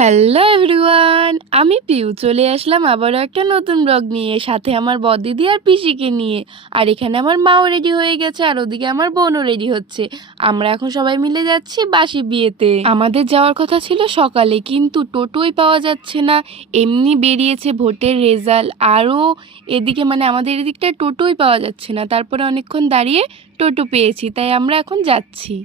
Hello everyone, আমি পিউ চলে আসলাম আবারও একটা নতুন ব্লগ নিয়ে, সাথে আমার বড়দিদি আর পিসিকে নিয়ে। আর এখানে আমার মাও রেডি হয়ে গেছে, আর ওদিকে আমার বোনও রেডি হচ্ছে। আমরা এখন সবাই মিলে যাচ্ছি বাসি বিয়েতে। আমাদের যাওয়ার কথা ছিল সকালে, কিন্তু টোটোই পাওয়া যাচ্ছে না। এমনি বেরিয়েছে ভোটের রেজাল্ট, আরও এদিকে মানে আমাদের এদিকটা টোটোই পাওয়া যাচ্ছে না। তারপরে অনেকক্ষণ দাঁড়িয়ে টোটো পেয়েছি, তাই আমরা এখন যাচ্ছি।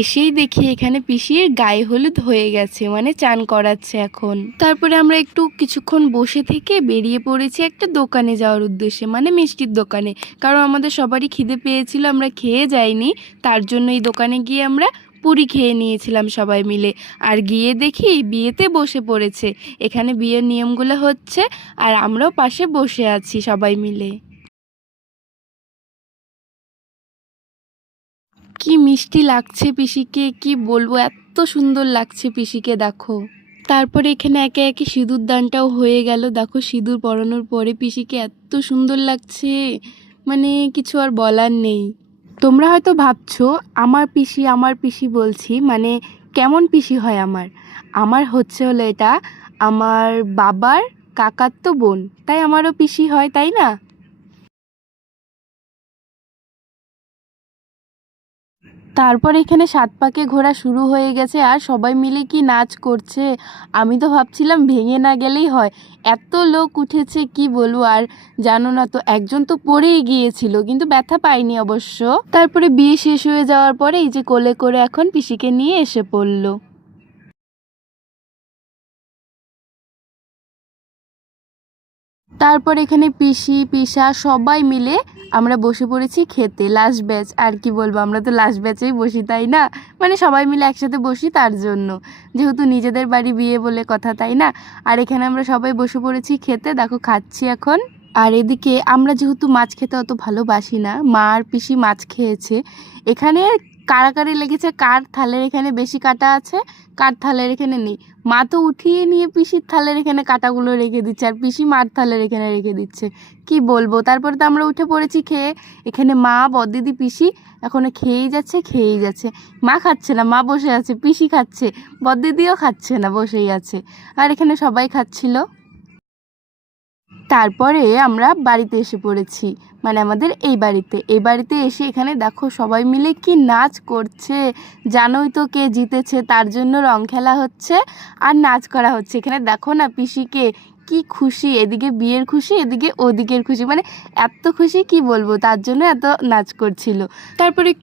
এসেই দেখি এখানে পিসির গায়ে হলুদ হয়ে গেছে, মানে চান করাচ্ছে এখন। তারপরে আমরা একটু কিছুক্ষণ বসে থেকে বেরিয়ে পড়েছি একটা দোকানে যাওয়ার উদ্দেশ্যে, মানে মিষ্টির দোকানে। কারণ আমাদের সবারই খিদে পেয়েছিল, আমরা খেয়ে যাইনি, তার জন্য এই দোকানে গিয়ে আমরা পুরি খেয়ে নিয়েছিলাম সবাই মিলে। আর গিয়ে দেখি বিয়েতে বসে পড়েছে, এখানে বিয়ের নিয়মগুলো হচ্ছে, আর আমরাও পাশে বসে আছি সবাই মিলে। কি মিষ্টি লাগছে পিসিকে, কি বলবো, এত সুন্দর লাগছে পিসিকে, দেখো। তারপরে এখানে একে একে সিঁদুর দানটাও হয়ে গেল, দেখো সিঁদুর পরানোর পরে পিসিকে এত সুন্দর লাগছে, মানে কিছু আর বলার নেই। তোমরা হয়তো ভাবছো আমার পিসি বলছি, মানে কেমন পিসি হয় আমার। আমার হলো এটা আমার বাবার কাকাতো বোন, তাই আমারও পিসি হয়, তাই না? তারপর এখানে সাত পাকে ঘোরা শুরু হয়ে গেছে, আর সবাই মিলে কি নাচ করছে। আমি তো ভাবছিলাম ভেঙে না গেলেই হয়, এত লোক উঠেছে কি বলবো। আর জানো না তো, একজন তো পড়েই গিয়েছিল, কিন্তু ব্যথা পাইনি অবশ্য। তারপরে বিয়ে শেষ হয়ে যাওয়ার পরে এই যে কোলে করে এখন পিসিকে নিয়ে এসে পড়লো। তারপর এখানে পিসি পিসা সবাই মিলে আমরা বসে পড়েছি খেতে, লাস্ট ব্যাচ। আর কি বলবো, আমরা তো লাস্ট ব্যাচেই বসি, তাই না? মানে সবাই মিলে একসাথে বসি তার জন্য, যেহেতু নিজেদের বাড়ি বিয়ে বলে কথা, তাই না? আর এখানে আমরা সবাই বসে পড়েছি খেতে, দেখো খাচ্ছি এখন। আর এদিকে আমরা যেহেতু মাছ খেতে অত ভালোবাসি না, মা আর পিসি মাছ খেয়েছে। এখানে কাড়াকাড়ি লেগেছে কার থালের এখানে বেশি কাটা আছে, কার থালের এখানে নেই। মা তো উঠিয়ে নিয়ে পিসির থালের এখানে কাটাগুলো রেখে দিচ্ছে, আর পিসি মার থালের এখানে রেখে দিচ্ছে। কি বলবো, তারপরে তো আমরা উঠে পড়েছি খেয়ে। এখানে মা, বড়দিদি, পিসি এখনো খেয়েই যাচ্ছে খেয়েই যাচ্ছে। মা খাচ্ছে না, মা বসে আছে, পিসি খাচ্ছে, বড়দিদিও খাচ্ছে না, বসেই আছে। আর এখানে সবাই খাচ্ছিল। তারপরে আমরা বাড়িতে এসে পড়েছি, মানে আমাদের এই বাড়িতে এসে এখানে দেখো সবাই মিলে কি নাচ করছে। জানোই তো কে জিতেছে, তার জন্য রং খেলা হচ্ছে আর নাচ করা হচ্ছে। এখানে দেখো না পিসিকে কি খুশি, এদিকে বিয়ের খুশি, এদিকে ওদিকের খুশি, মানে এত খুশি কি বলবো, তার জন্য এত নাচ করছিল। তারপরে